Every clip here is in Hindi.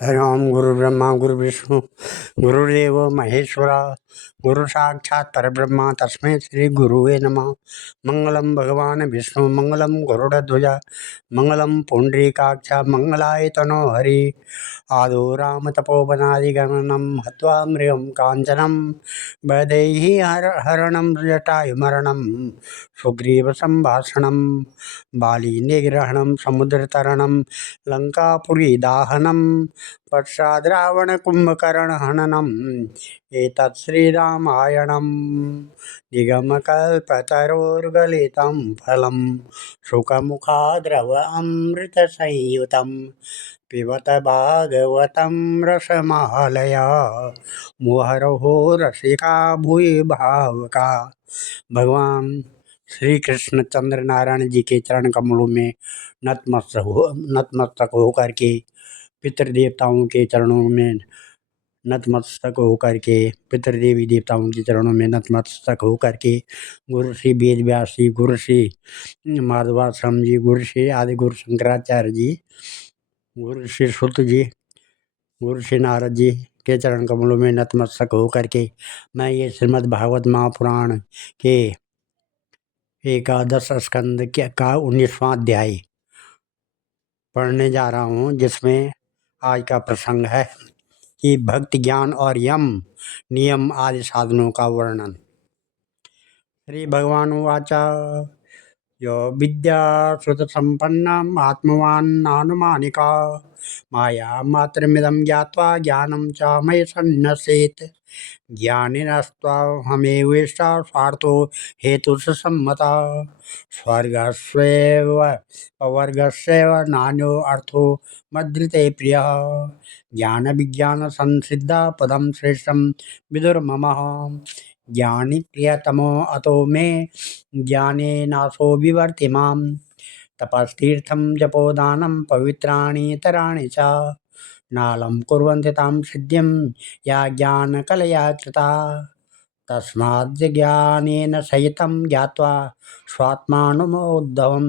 हरि ओम गुरु ब्रह्मा गुरु विष्णु गुरुदेव महेश्वरा गुरु साक्षात् परब्रह्मा तस्मै श्री गुरुवे नमः। मंगलम भगवान विष्णु मंगलम गरुड़ध्वज मंगलम पुंडरीकाक्ष मंगलाय तनो हरि। आदो राम तपोवनादिगणनं हत्वा मृगं काञ्चनं वैदेही हरणं जटायुमरणं सुग्रीव संभाषणं बाली निग्रहणं समुद्रतरणं लंकापुरी दाहनं पश्चाद् रावण कुंभकर्ण हननम् एतत् श्रीरामायणम्। निगमकल्पतरोर्गलितं फलं सुखमुखाद्रव अमृतसंयुतं पिबत भागवतं रसमालया मुहुरहो रसिका भूरि भावुका। भगवान श्री कृष्ण चंद्र नारायण जी के चरण कमलों में नतमस्तक होकर के पितृदेवताओं के चरणों में नतमस्तक होकर के पितृदेवी देवताओं के चरणों में नतमस्तक होकर के गुरु श्री वेद व्यास जी, गुरु श्री माधवाश्रम जी, गुरु श्री आदि गुरु शंकराचार्य जी, गुरु श्री सुत जी, गुरु श्री नारद जी के चरण कमलों में नतमस्तक होकर के मैं ये श्रीमद् भागवत महापुराण के एकादश स्कंद का 19वां अध्याय पढ़ने जा रहा हूँ, जिसमें आज का प्रसंग है कि भक्ति ज्ञान और यम नियम आदि साधनों का वर्णन। श्री भगवान उवाच यो विद्या श्रुत संपन्नम आत्मवान्नानुमानिका माया मात्रमिदं ज्ञात्वा ज्ञानं च मयि सन्न्यसेत् ज्ञानिनस्त्वहमेवेष्टा स्वार्थो हेतुसम्मता स्वर्गस्यैव वर्गस्यैव नान्यो अर्थो मद्रिते प्रियः ज्ञान विज्ञान संसिद्धा पदम श्रेष्ठम विदुर्ममः ज्ञानी प्रियतमो अतो मे ज्ञाने नाशो विवर्तिमाम तपस्तीर्थम जपोदानम पवित्राणि तराणि च नालं कुर्वन्ति तां सिद्धिं या ज्ञानकलया कृता तस्माद् ज्ञानेन सहितं ज्ञात्वा स्वात्मानुमोद्धवं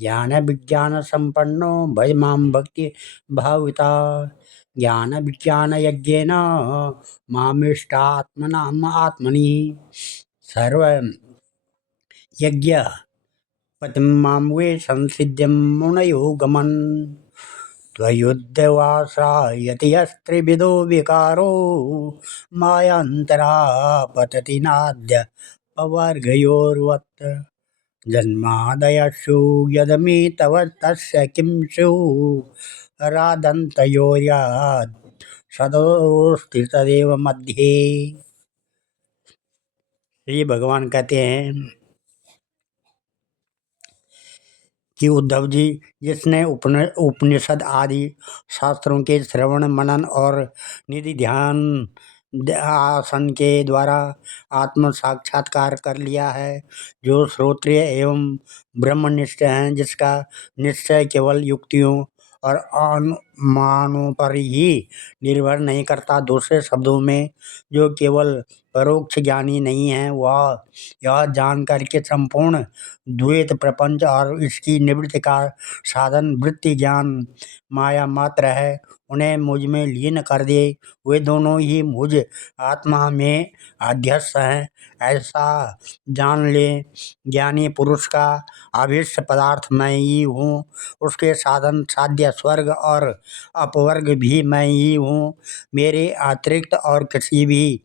ज्ञानविज्ञानसम्पन्नो भज मां भक्ति भाविता ज्ञानविज्ञानयज्ञेन मामिष्टात्मनाम् आत्मनि सर्व यज्ञ पतिं मां वे संसिद्धिं मुनयो गमन् त्वयुद्धवासा यति यस्त्रिविधो विकारो मायान्तरा पतति नाद्य पवर्गयोर्वत् जन्मादयस्सु यदमी तव तस्य किं स्युः रादन्तयोर्याद् सदोस्ति तदेव मध्ये। श्री भगवान कहते हैं कि उद्धव जी, जिसने उपनिषद आदि शास्त्रों के श्रवण मनन और निधि ध्यान आसन के द्वारा आत्म साक्षात्कार कर लिया है, जो श्रोत्रिय एवं ब्रह्मनिष्ठ हैं, जिसका निश्चय केवल युक्तियों और अनुमानों पर ही निर्भर नहीं करता, दूसरे शब्दों में जो केवल परोक्ष ज्ञानी नहीं है, वह यह जान करके संपूर्ण द्वैत प्रपंच और इसकी निवृत्ति का साधन वृत्ति ज्ञान माया मात्र है, उन्हें मुझ में लीन कर दे। वे दोनों ही मुझ आत्मा में अध्यस्त हैं, ऐसा जान ले। ज्ञानी पुरुष का अभीष्ट पदार्थ मैं ही हूँ, उसके साधन साध्य स्वर्ग और अपवर्ग भी मैं ही हूँ। मेरे अतिरिक्त और किसी भी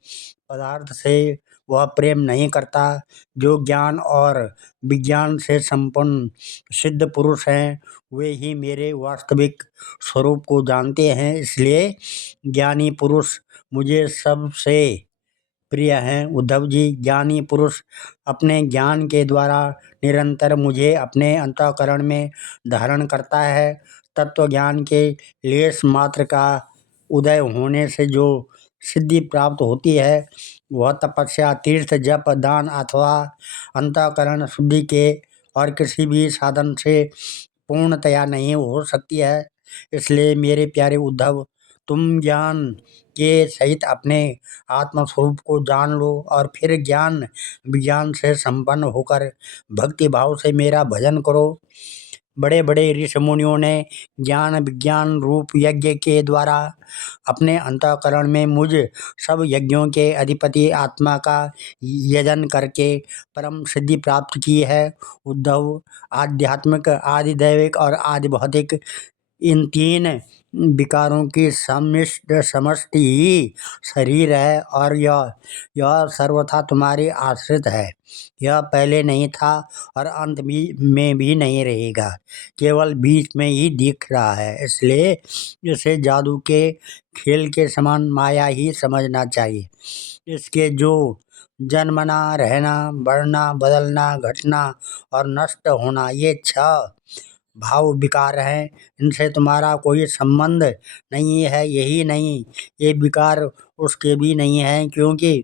पदार्थ से वह प्रेम नहीं करता। जो ज्ञान और विज्ञान से संपन्न सिद्ध पुरुष हैं, वे ही मेरे वास्तविक स्वरूप को जानते हैं, इसलिए ज्ञानी पुरुष मुझे सबसे प्रिय हैं। उद्धव जी, ज्ञानी पुरुष अपने ज्ञान के द्वारा निरंतर मुझे अपने अंतःकरण में धारण करता है। तत्व ज्ञान के लेश मात्र का उदय होने से जो सिद्धि प्राप्त होती है, वह तपस्या, तीर्थ, जप, दान अथवा अंतःकरण शुद्धि के और किसी भी साधन से पूर्णतया नहीं हो सकती है। इसलिए मेरे प्यारे उद्धव, तुम ज्ञान के सहित अपने आत्मस्वरूप को जान लो और फिर ज्ञान विज्ञान से संपन्न होकर भक्ति भाव से मेरा भजन करो। बड़े बड़े ऋषि मुनियों ने ज्ञान विज्ञान रूप यज्ञ के द्वारा अपने अंतःकरण में मुझ सब यज्ञों के अधिपति आत्मा का यजन करके परम सिद्धि प्राप्त की है। उद्धव, आध्यात्मिक, आदि दैविक और आदि भौतिक इन तीन विकारों की सम्मिश्र समष्टि ही शरीर है और यह सर्वथा तुम्हारे आश्रित है। यह पहले नहीं था और अंत में भी नहीं रहेगा, केवल बीच में ही दिख रहा है। इसलिए इसे जादू के खेल के समान माया ही समझना चाहिए। इसके जो जन्मना, रहना, बढ़ना, बदलना, घटना और नष्ट होना, ये 6 भाव विकार हैं। इनसे तुम्हारा कोई संबंध नहीं है। यही नहीं, ये विकार उसके भी नहीं हैं, क्योंकि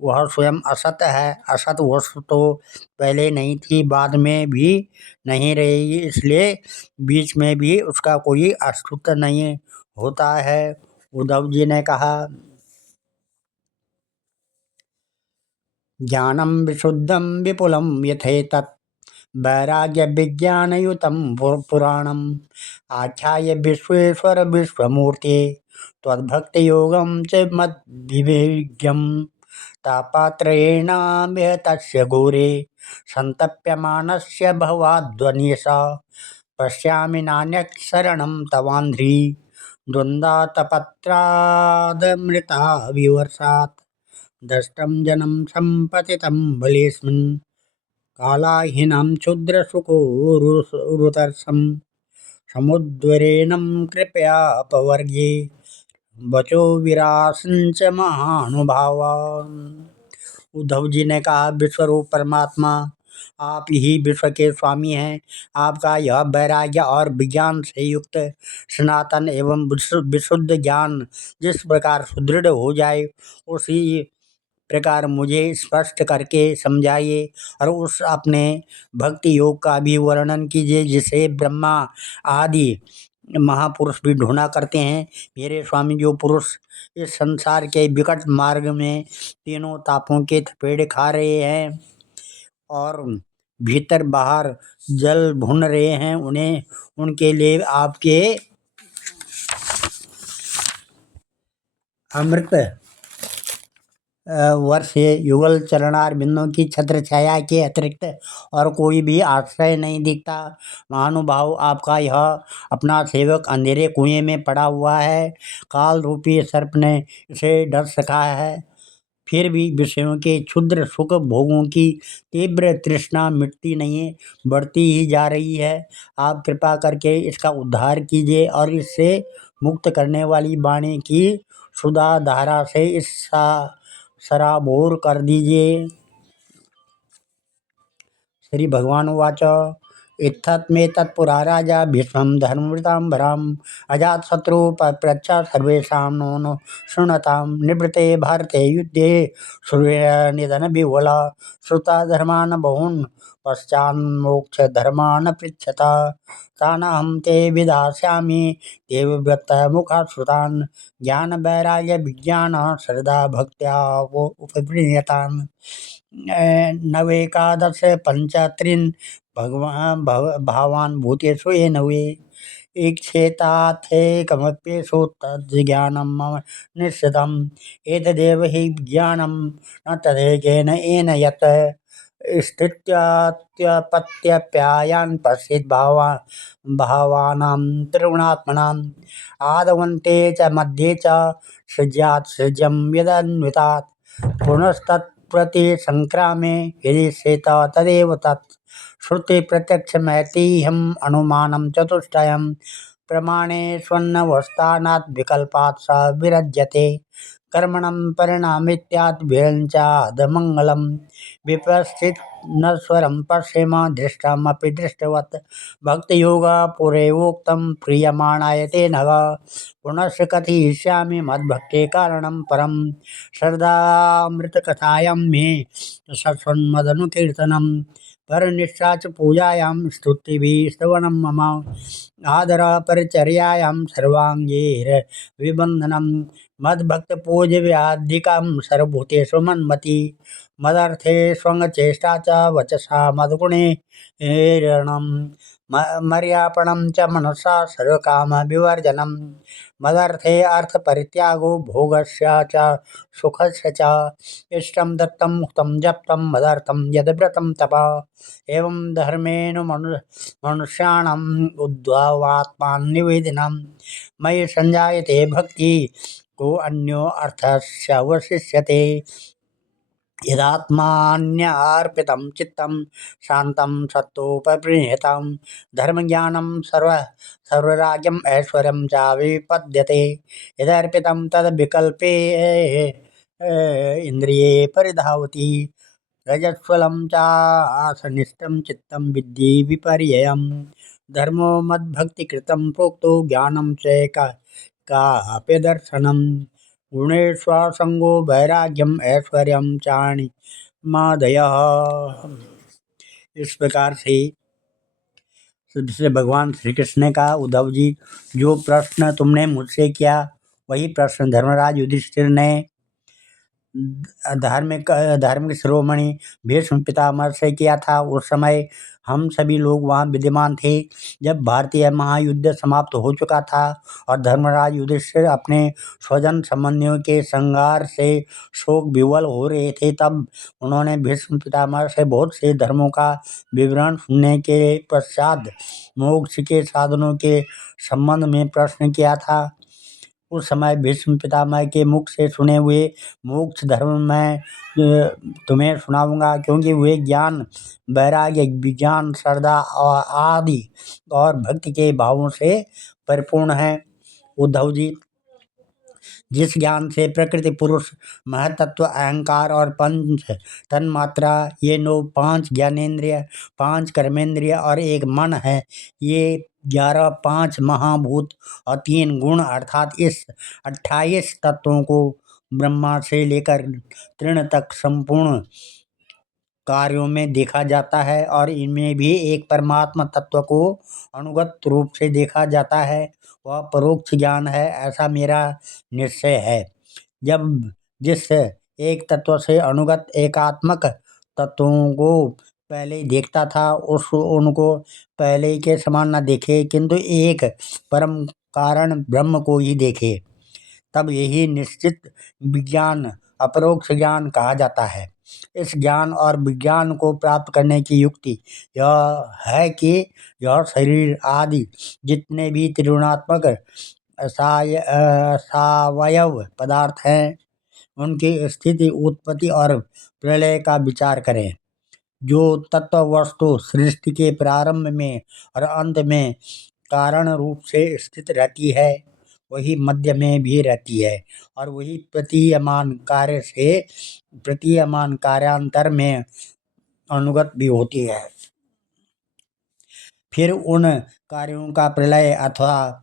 वह स्वयं असत है। असत वस्तु तो पहले नहीं थी, बाद में भी नहीं रहेगी, इसलिए बीच में भी उसका कोई अस्तित्व नहीं होता है। उद्धव जी ने कहा, ज्ञानम विशुद्धम विपुलम यथेतत् वैराग्य विज्ञानयुतं पुराणम आख्याय विश्वेश्वर विश्वमूर्ति त्वद्भक्ति योगम च मद्विवेज्ञम तापात्रेणाम्य तस्य घोरे संतप्यमानस्य भवाद्वनिशा पश्यामि नान्यत् शरणं तवान्ध्री द्वन्द्वातपत्रादमृता विवर्षात् दष्टं जनं सम्पतितं बलेऽस्मिन् कालाहीनं क्षुद्रशुकोरुतर्षं समुद्वरेणं कृपया अपवर्गे बचो विरासंच महानुभावा। उद्धव जी ने कहा, विश्वरूप परमात्मा, आप ही विश्व के स्वामी हैं। आपका यह वैराग्य और विज्ञान से युक्त सनातन एवं विशुद्ध ज्ञान जिस प्रकार सुदृढ़ हो जाए, उसी प्रकार मुझे स्पष्ट करके समझाइए और उस अपने भक्ति योग का भी वर्णन कीजिए, जिसे ब्रह्मा आदि महापुरुष भी ढूंढा करते हैं। मेरे स्वामी, जो पुरुष इस संसार के विकट मार्ग में तीनों तापों के थपेड़े खा रहे हैं और भीतर बाहर जल भुन रहे हैं, उन्हें उनके लिए आपके अमृत वर्ष युगल चरणार बिंदों की छत्र छाया के अतिरिक्त और कोई भी आश्रय नहीं दिखता। महानुभाव, आपका यह अपना सेवक अंधेरे कुएं में पड़ा हुआ है। काल रूपी सर्प ने इसे डस रखा है, फिर भी विषयों के क्षुद्र सुख भोगों की तीव्र तृष्णा मिटती नहीं, बढ़ती ही जा रही है। आप कृपा करके इसका उद्धार कीजिए और इससे मुक्त करने वाली वाणी की सुधा धारा से इसका सराबोर कर दीजिए। श्री भगवान उवाच, इत्थमेतत्पुरा राजा भीष्मं धर्मवृतांबराम् अजातशत्रु पप्रच्छ सर्वेषां नो शृणुतां निवृत्ते भारते युद्धे सूर्यनिधनविह्वला श्रुता धर्मान् बहून् पश्चान्मोक्षधर्मान् पृच्छता तानहं ते विधास्यामि देवव्रतमुखात् श्रुतान् ज्ञानवैराग्यविज्ञान श्रद्धा भक्त्या उपगृह्यतान् नवेकादश पंचत्रिन भगवान भावान भूतेषु ये नवे इक्षेताथेकमप्येषु तज्ज्ञानं मम निश्चितम् एतदेव हि ज्ञानं न तदेकेन येन यत् स्थित्यात्यपत्यप्यायान् पश्येत् भावानां त्रिगुणात्मनाम् आदवन्ते च मध्ये च सृज्यात् सृज्यं यदन्वितात् पुनस्तत्प्रति संक्रामे यदि शेत तदेव तत् श्रुति प्रत्यक्षमैतिह्यम् अनुमानं चतुष्टयम् प्रमाणेष्वन्नवस्थानात् विकल्पात् स विरज्यते कर्मणं परिणामित्याद्भिरञ्चादमङ्गलं विपश्चित् नश्वरं पश्येम दृष्टमपि दृष्टवत् भक्तियोगपुरेवोक्तं प्रीयमाणाय ते नघ पुनश्च कथयिष्यामि मद्भक्ते कारणं परं श्रद्धामृतकथायां मे सत्सन्मदनुकीर्तनं परनिष्ठा च पूजायां स्तुतिभिः स्तवनं मम आदरः परिचर्यायां सर्वाङ्गैर्विबन्धनं मद्भक्तपूजव्याधिकं सर्वभूतेषु मन्मति मदर्थे स्वङ्गचेष्टा च वचसा मद्गुणैरणं मर्यापणं च मनसा सर्वकामविवर्जनं मदर्थे अर्थपरित्यागो भोगस्य च सुखस्य च इष्टं दत्तं हुतं जप्तं मदर्थं यद्व्रतं तप एवं धर्मेण मनुष्याणाम् उद्भवात्मानं निवेदनं मयि संजायते भक्ति को अन्यो अर्थस्य वशिष्यते यदात्मान्यार्पितं चित्तं शान्तं सत्तोपनिहितं धर्मज्ञानं सर्वराज्यम् ऐश्वर्यं च विपद्यते यदर्पितं तद्विकल्पे इन्द्रिये परिधावति रजस्वलं चासनिष्टं चित्तं विद्धि विपर्ययम् धर्मो मद्भक्तिकृतं प्रोक्तो ज्ञानं च काप्य दर्शनम् गुणेष्वासंगो वैराग्यम ऐश्वर्यम चाणि मादय। इस प्रकार से भगवान श्री कृष्ण ने कहा, उद्धव जी, जो प्रश्न तुमने मुझसे किया वही प्रश्न धर्मराज युधिष्ठिर ने धार्मिक शिरोमणि भीष्म पितामह से किया था। उस समय हम सभी लोग वहाँ विद्यमान थे जब भारतीय महायुद्ध समाप्त हो चुका था और धर्मराज युधिष्ठिर अपने स्वजन संबंधियों के संहार से शोक विवल हो रहे थे। तब उन्होंने भीष्म पितामह से बहुत से धर्मों का विवरण सुनने के पश्चात मोक्ष के साधनों के संबंध में प्रश्न किया था। उस समय भीष्म पितामह के मुख से सुने हुए मोक्ष धर्म मैं तुम्हें सुनाऊंगा, क्योंकि वे ज्ञान, वैराग्य, विज्ञान, श्रद्धा आदि और भक्ति के भावों से परिपूर्ण है। उद्धव जी, जिस ज्ञान से प्रकृति, पुरुष, महतत्व, अहंकार और पंच तन्मात्रा, ये 5 ज्ञानेन्द्रिय, 5 कर्मेंद्रिय और एक मन है, ये 11, 5 महाभूत और 3 गुण अर्थात इस 28 तत्वों को ब्रह्मा से लेकर तृण तक संपूर्ण कार्यों में देखा जाता है और इनमें भी एक परमात्मा तत्व को अनुगत रूप से देखा जाता है। वह परोक्ष ज्ञान है, ऐसा मेरा निश्चय है। जब जिस एक तत्व से अनुगत एकात्मक तत्वों को पहले देखता था उनको पहले के समान न देखे, किंतु एक परम कारण ब्रह्म को ही देखे, तब यही निश्चित विज्ञान, अपरोक्ष ज्ञान कहा जाता है। इस ज्ञान और विज्ञान को प्राप्त करने की युक्ति यह है कि यह शरीर आदि जितने भी त्रिगुणात्मक सावयव पदार्थ हैं उनकी स्थिति, उत्पत्ति और प्रलय का विचार करें। जो तत्व वस्तु सृष्टि के प्रारंभ में और अंत में कारण रूप से स्थित रहती है, वही मध्य में भी रहती है और वही प्रतीयमान कार्य से प्रतीयमान कार्यांतर में अनुगत भी होती है। फिर उन कार्यों का प्रलय अथवा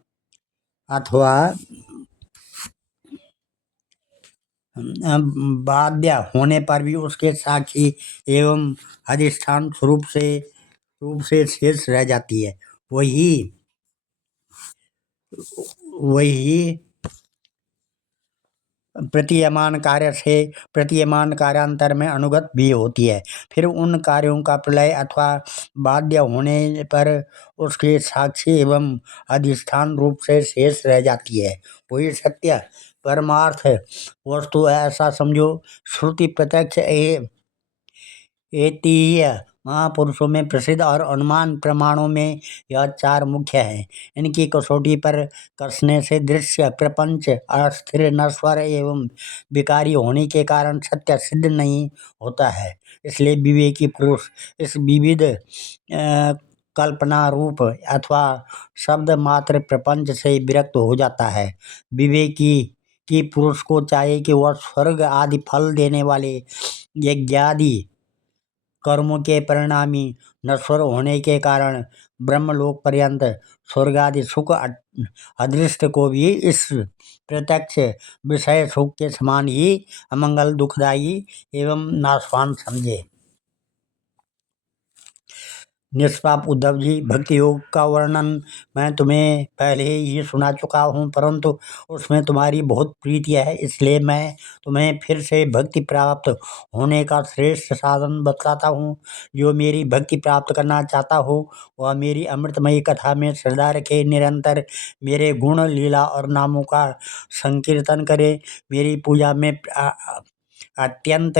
बाध्य होने पर भी उसके साक्षी एवं अधिष्ठान रूप से शेष रह जाती है। वही प्रतीयमान कार्य से प्रतीयमान कार्यांतर में अनुगत भी होती है। फिर उन कार्यों का प्रलय अथवा बाध्य होने पर उसके साक्षी एवं अधिष्ठान रूप से शेष रह जाती है। वही सत्य परमार्थ वस्तु है, ऐसा समझो। श्रुति, प्रत्यक्ष, एतीय महापुरुषों में प्रसिद्ध और अनुमान प्रमाणों में यह 4 मुख्य हैं। इनकी कसौटी पर कसने से दृश्य प्रपंच अस्थिर, नश्वर एवं विकारी होने के कारण सत्य सिद्ध नहीं होता है। इसलिए विवेकी पुरुष इस विविध कल्पना रूप अथवा शब्द मात्र प्रपंच से विरक्त हो जाता है। विवेकी की पुरुष को चाहिए कि वह स्वर्ग आदि फल देने वाले यज्ञादि कर्मों के परिणामी नश्वर होने के कारण ब्रह्मलोक पर्यंत स्वर्गादि सुख अदृष्ट को भी इस प्रत्यक्ष विषय सुख के समान ही अमंगल, दुखदायी एवं नाशवान समझे। निष्पाप उद्धव जी, भक्ति योग का वर्णन मैं तुम्हें पहले ही सुना चुका हूँ, परंतु उसमें तुम्हारी बहुत प्रीति है, इसलिए मैं तुम्हें फिर से भक्ति प्राप्त होने का श्रेष्ठ साधन बताता हूँ। जो मेरी भक्ति प्राप्त करना चाहता हो वह मेरी अमृतमयी कथा में श्रद्धा रखे, निरंतर मेरे गुण लीला और नामों का संकीर्तन करे, मेरी पूजा में अत्यंत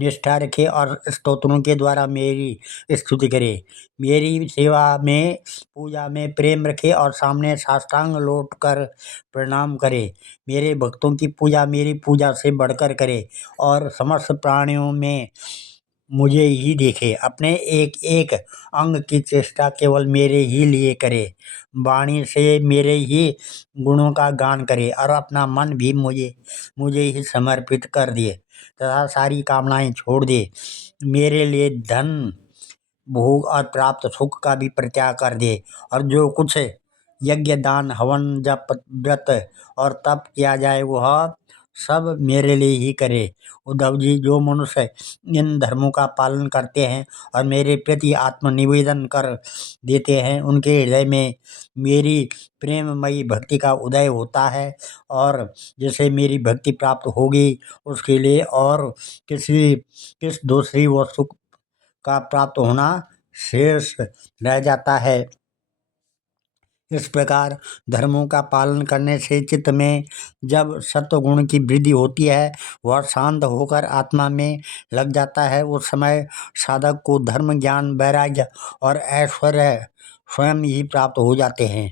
निष्ठा रखे और स्तोत्रों के द्वारा मेरी स्तुति करे, मेरी सेवा में पूजा में प्रेम रखे और सामने साष्टांग लौट कर प्रणाम करे, मेरे भक्तों की पूजा मेरी पूजा से बढ़कर करे और समस्त प्राणियों में मुझे ही देखे, अपने एक एक अंग की चेष्टा केवल मेरे ही लिए करे, वाणी से मेरे ही गुणों का गान करे और अपना मन भी मुझे मुझे ही समर्पित कर दिए तथा सारी कामनाएं छोड़ दे, मेरे लिए धन भोग और प्राप्त सुख का भी परित्याग कर दे और जो कुछ यज्ञ दान हवन जप व्रत और तप किया जाए वह सब मेरे लिए ही करे। उद्धव जी, जो मनुष्य इन धर्मों का पालन करते हैं और मेरे प्रति आत्मनिवेदन कर देते हैं उनके हृदय में मेरी प्रेममयी भक्ति का उदय होता है और जैसे मेरी भक्ति प्राप्त होगी उसके लिए और किस दूसरी वस्तु का प्राप्त होना शेष रह जाता है। इस प्रकार धर्मों का पालन करने से चित्त में जब सत्वगुण की वृद्धि होती है वह शांत होकर आत्मा में लग जाता है, उस समय साधक को धर्म ज्ञान वैराग्य और ऐश्वर्य स्वयं ही प्राप्त हो जाते हैं।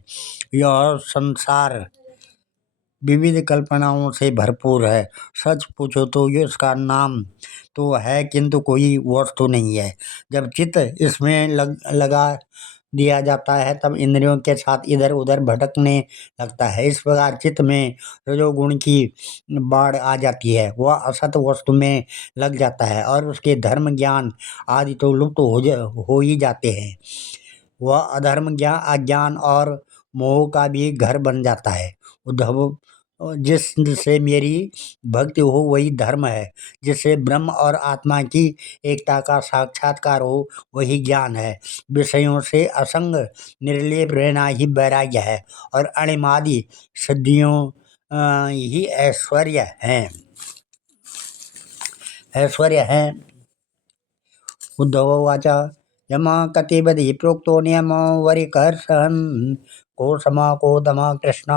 यह संसार विविध कल्पनाओं से भरपूर है, सच पूछो तो ये इसका नाम तो है किंतु कोई वस्तु नहीं है। जब चित्त इसमें लगा दिया जाता है तब इंद्रियों के साथ इधर उधर भटकने लगता है, इस प्रकार चित्त में रजोगुण की बाढ़ आ जाती है, वह असत वस्तु में लग जाता है और उसके धर्म ज्ञान आदि तो लुप्त हो ही जाते हैं, वह अधर्म ज्ञान अज्ञान और मोह का भी घर बन जाता है। उद्धव, जिससे मेरी भक्ति हो वही धर्म है, जिससे ब्रह्म और आत्मा की एकता का साक्षात्कार हो वही ज्ञान है, विषयों से असंग निर्लेप रहना ही वैराग्य है और अणिमादि सिद्धियों ही ऐश्वर्य है। उद्धवोवाच यम कतिपदि प्रोक्तो नियमो वरिकर्षन् को समा को दम कृष्ण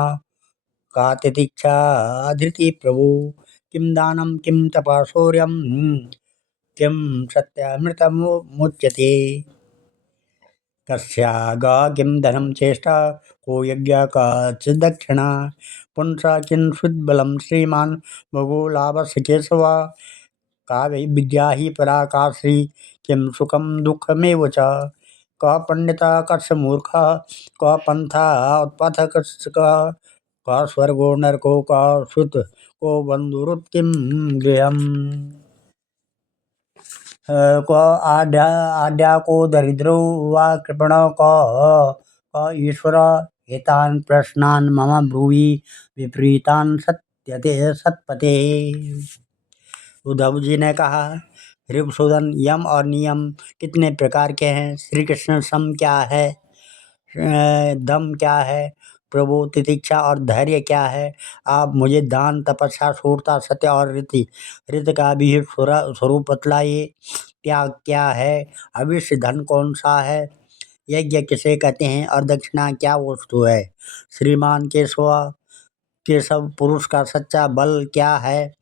का तितिक्षा धृति प्रभु किं दानं किं तपः शौर्यं किं सत्यामृतमुच्यते कस्यागा किं धनं चेष्टा को यज्ञ का च दक्षिणा पुंसा किंसुद्बलं श्रीमान् भगो लाभस्य केशव का वै विद्या ही पराकाश्री किं सुखम दुःखमेव च क पंडिता कस्य मूर्खः क पंथा उत्पथः क स्वर्गो नरको क सुत को बंधुरुत किं गृहम् क आड्या को दरिद्रो वा कृपणो क ईश्वर एतान् प्रश्नान् मम ब्रूहि विपरीतान् सत्यते सत्पते। उद्धव जी ने कहा, ऋभुसूदन, यम और नियम कितने प्रकार के हैं? श्री कृष्ण सम क्या है, दम क्या है, प्रभु तितिक्षा और धैर्य क्या है? आप मुझे दान तपस्या शूरता सत्य और रीति का भी स्वरूप बतलाइए। त्याग क्या है, अविष्य धन कौन सा है, यज्ञ किसे कहते हैं और दक्षिणा क्या वस्तु है? श्रीमान केशव पुरुष का सच्चा बल क्या है,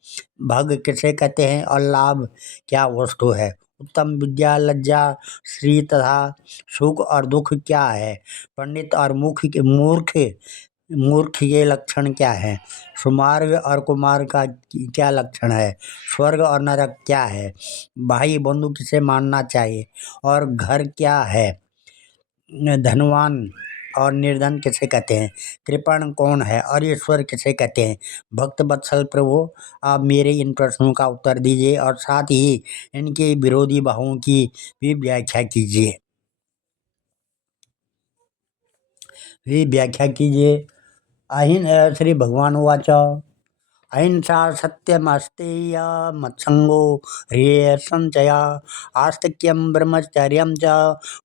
भग किसे कहते हैं और लाभ क्या वस्तु है? उत्तम विद्या लज्जा श्री तथा सुख और दुख क्या है? पंडित और मूर्ख मूर्ख के लक्षण क्या है? सुमार्ग और कुमार्ग का क्या लक्षण है? स्वर्ग और नरक क्या है? भाई बंधु किसे मानना चाहिए और घर क्या है? धनवान और निर्धन किसे कहते हैं? कृपण कौन है और ईश्वर किसे कहते हैं? भक्त वत्सल प्रभु, आप मेरे इन प्रश्नों का उत्तर दीजिए और साथ ही इनके विरोधी भावों की भी व्याख्या कीजिए। आहिन श्री भगवान उवाच अहिंसा सत्यमस्तेय मत्संगो ह्रिय संचय आस्तिक्यं ब्रह्मचर्यं च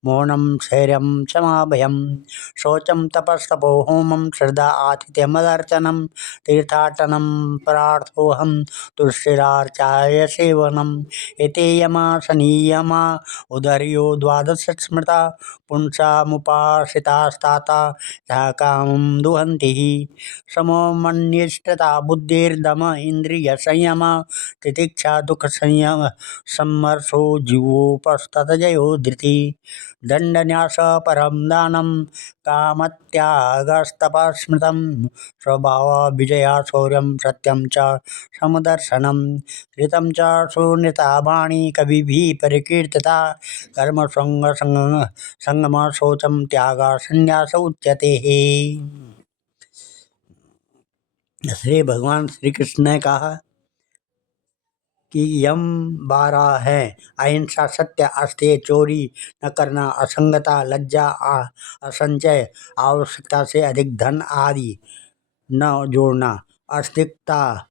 मौनं शौर्यं क्षमाभयं शौचं तपस्तपो होमं श्रद्धा आतिथ्यमदर्चनं तीर्थाटनं परार्थोऽहं तुष्टिरार्चाय सेवनम् एते यमासनीयमा उदर्यो द्वादश स्मृता पुंसामुपासितास्ताता यः कामं दुहन्ति समो मन्यष्टता बुद्धिर्दम इंद्रिय संयम तितिक्षा दुख संयम सम्मर्शो जीवोपस्ततजयो धृति दंडन्यास परम दानम कामत्यागस्तपस्मृतं स्वभाव विजया शौर्यं सत्यं च समदर्शनम ऋतं च सुनीता वाणी कविभिः परिकीर्तिता कर्म संगम शौचम त्याग संन्यास उच्यते। श्री भगवान श्री कृष्ण ने कहा कि यम 12 है। अहिंसा, सत्य, अस्तेय, चोरी न करना, असंगता, लज्जा, असंचय, आवश्यकता से अधिक धन आदि न जोड़ना, अस्तिकता,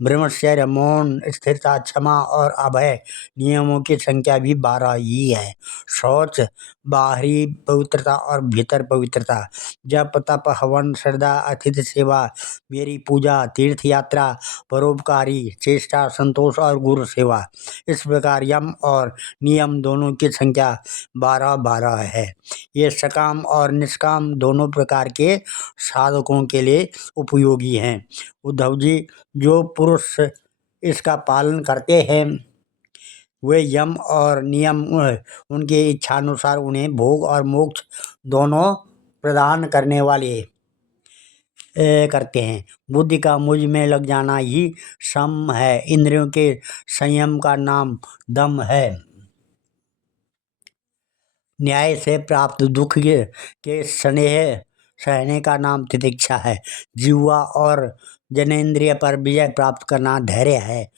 ब्रह्मचर्य, मौन, स्थिरता, क्षमा और अभय। नियमों की संख्या भी 12 ही है। शौच, बाहरी पवित्रता और भीतर पवित्रता, जप तप हवन श्रद्धा अतिथि सेवा मेरी पूजा तीर्थ यात्रा परोपकारी चेष्टा संतोष और गुरु सेवा। इस प्रकार यम और नियम दोनों की संख्या 12-12 है। ये सकाम और निष्काम दोनों प्रकार के साधकों के लिए उपयोगी हैं। उद्धव जी, जो पुरुष इसका पालन करते हैं वे यम और नियम उनके इच्छानुसार उन्हें भोग और मोक्ष दोनों प्रदान करने वाले करते हैं। बुद्धि का मुझ में लग जाना ही सम है। इंद्रियों के संयम का नाम दम है। न्याय से प्राप्त दुख के स्नेह सहने का नाम तितिक्षा है। जीवा और जनेन्द्रिय पर विजय प्राप्त करना धैर्य है।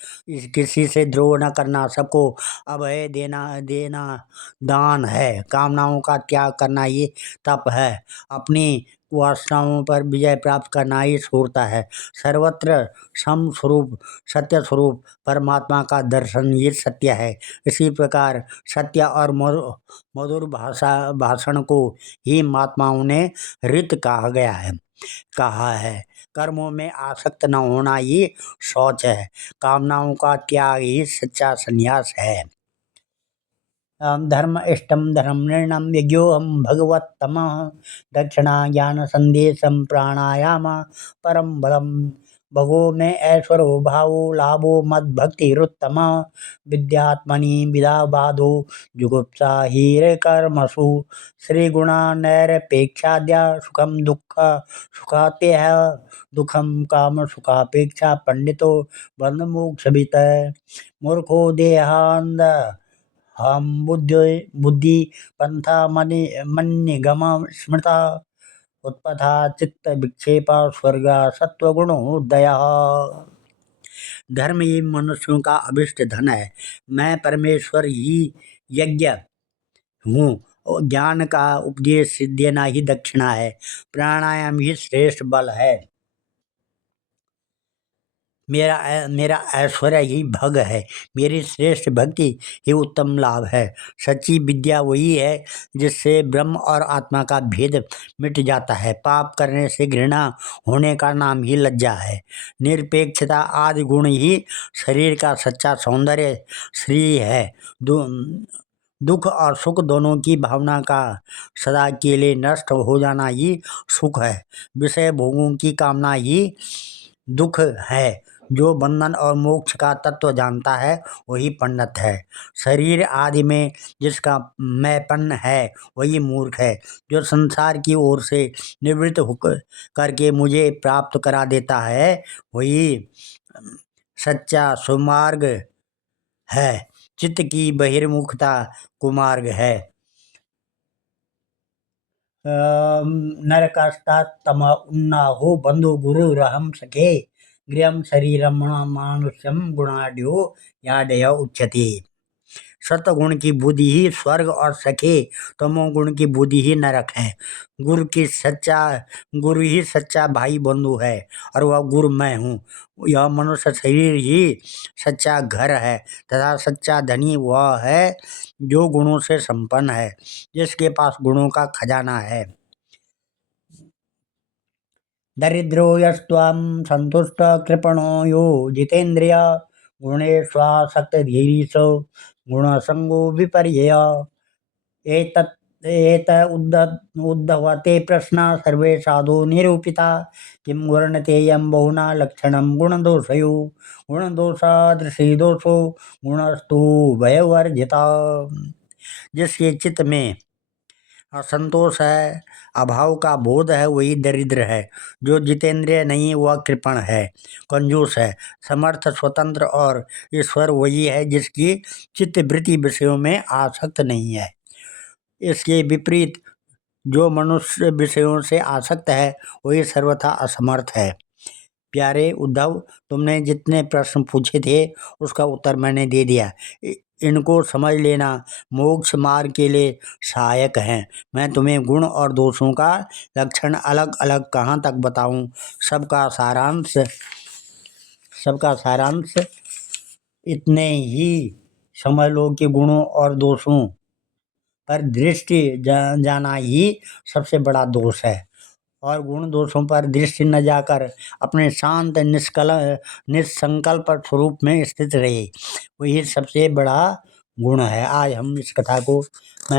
किसी से द्रोह न करना, सबको अभय देना देना दान है। कामनाओं का त्याग करना ये तप है। अपनी वासनाओं पर विजय प्राप्त करना ही शूरता है। सर्वत्र सम स्वरूप सत्य स्वरूप परमात्मा का दर्शन ये सत्य है। इसी प्रकार सत्य और मधुर भाषण को ही महात्माओं ने रित कहा है। कर्मों में आसक्त न होना ही शौच है। कामनाओं का त्याग ही सच्चा संन्यास है। धर्म इष्टम धर्म निर्णम यज्ञोहम भगवत्तम दक्षिणा ज्ञान संदेशम प्राणायाम परम बलम भगो में ऐश्वरो भावो लाभो मद भक्तिरुत्तम विद्यात्मनि विदाबाधो जुगुप्सा हीर कर्मसु श्री गुणा नैरपेक्षाद्या सुखम दुख सुखातेह दुखम काम सुखापेक्षा पंडितो बंध मोक्ष मूर्खो देहांध हम बुद्धि पंथा मन्निगम स्मृता उत्पथा चित्त विक्षेपा स्वर्ग सत्वगुणोदय। धर्म ही मनुष्यों का अभिष्ट धन है। मैं परमेश्वर ही यज्ञ हूँ। ज्ञान का उपदेश देना ही दक्षिणा है। प्राणायाम ही श्रेष्ठ बल है। मेरा ऐश्वर्य ही भग है। मेरी श्रेष्ठ भक्ति ही उत्तम लाभ है। सच्ची विद्या वही है जिससे ब्रह्म और आत्मा का भेद मिट जाता है। पाप करने से घृणा होने का नाम ही लज्जा है। निरपेक्षता आदि गुण ही शरीर का सच्चा सौंदर्य श्री है। दुख और सुख दोनों की भावना का सदा के लिए नष्ट हो जाना ही सुख है। विषय भोगों की कामना ही दुख है। जो बंधन और मोक्ष का तत्व जानता है वही पंडित है। शरीर आदि में जिसका मैंपन है वही मूर्ख है। जो संसार की ओर से निवृत्त होकर करके मुझे प्राप्त करा देता है वही सच्चा सुमार्ग है। चित्त की बहिर्मुखता कुमार्ग है। नरकास्तात्तम उन्नाहो बंधु गुरु रहम सखे गृहम शरीरम मानुष्यम गुणाढ़ो याडय उच्यते। सतगुण की बुद्धि ही स्वर्ग और सखे, तमोगुण की बुद्धि ही नरक है। गुरु ही सच्चा भाई बंधु है, और वह गुरु मैं हूँ। यह मनुष्य शरीर ही सच्चा घर है, तथा सच्चा धनी वह है जो गुणों से संपन्न है, जिसके पास गुणों का खजाना है। दरिद्रो यस्त्वं संतुष्ट कृपणो यो जितेन्द्रिय, गुणेष्वासक्तधीरीशो गुणसंगो विपर्यय। एत उद्धवते प्रश्न सर्वे साधु निरूपिता, किं वर्णतेयं बहुना लक्षणं गुणदोषयो, गुणदोषादृशी दोषो गुणस्तु भयवर्जिता। जिसके चित्त में असंतोष है, अभाव का बोध है, वही दरिद्र है। जो जितेंद्रिय नहीं वह कृपण है, कंजूस है। समर्थ, स्वतंत्र और ईश्वर वही है जिसकी चित्तवृत्ति विषयों में आसक्त नहीं है। इसके विपरीत जो मनुष्य विषयों से आसक्त है वही सर्वथा असमर्थ है। प्यारे उद्धव, तुमने जितने प्रश्न पूछे थे उसका उत्तर मैंने दे दिया। इनको समझ लेना मोक्ष मार्ग के लिए सहायक हैं। मैं तुम्हें गुण और दोषों का लक्षण अलग अलग कहाँ तक बताऊं, सबका सारांश इतने ही समझ लो कि गुणों और दोषों पर दृष्टि जाना ही सबसे बड़ा दोष है, और गुण दोषों पर दृष्टि न जाकर अपने शांत निसंकल्प स्वरूप में स्थित रहे, वही सबसे बड़ा गुण है। आज मैं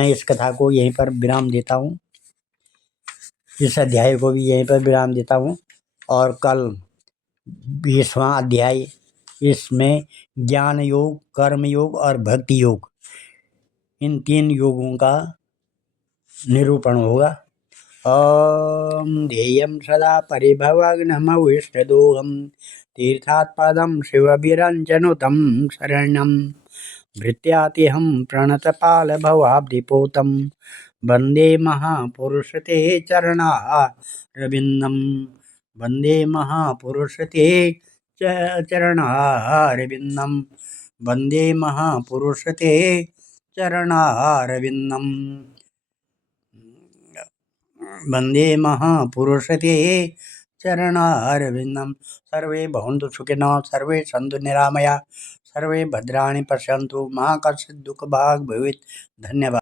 इस कथा को यहीं पर विराम देता हूँ, इस अध्याय को भी यहीं पर विराम देता हूँ, और कल 20वां अध्याय, इसमें ज्ञान योग, कर्म योग और भक्ति योग, इन 3 योगों का निरूपण होगा। ॐ ध्येयं सदा परिभवग्नमविष्टदोहं, तीर्थात्पदं शिवविरञ्जनुतं शरणं भृत्यातिहं प्रणतपालभवाब्धिपोतं, वन्दे महापुरुषते चरणारविन्दं, वन्दे महापुरुषते चरणारविन्दं, वन्दे महापुरुषते चरणारविन्दं, वन्दे महापुरुषते चरणारविन्दं। सर्वे भवन्तु सुखिनः, सर्वे सन्तु निरामया, सर्वे भद्राणि पश्यन्तु, मा कश्चित् दुःखभाग् भवेत्। धन्यवाद।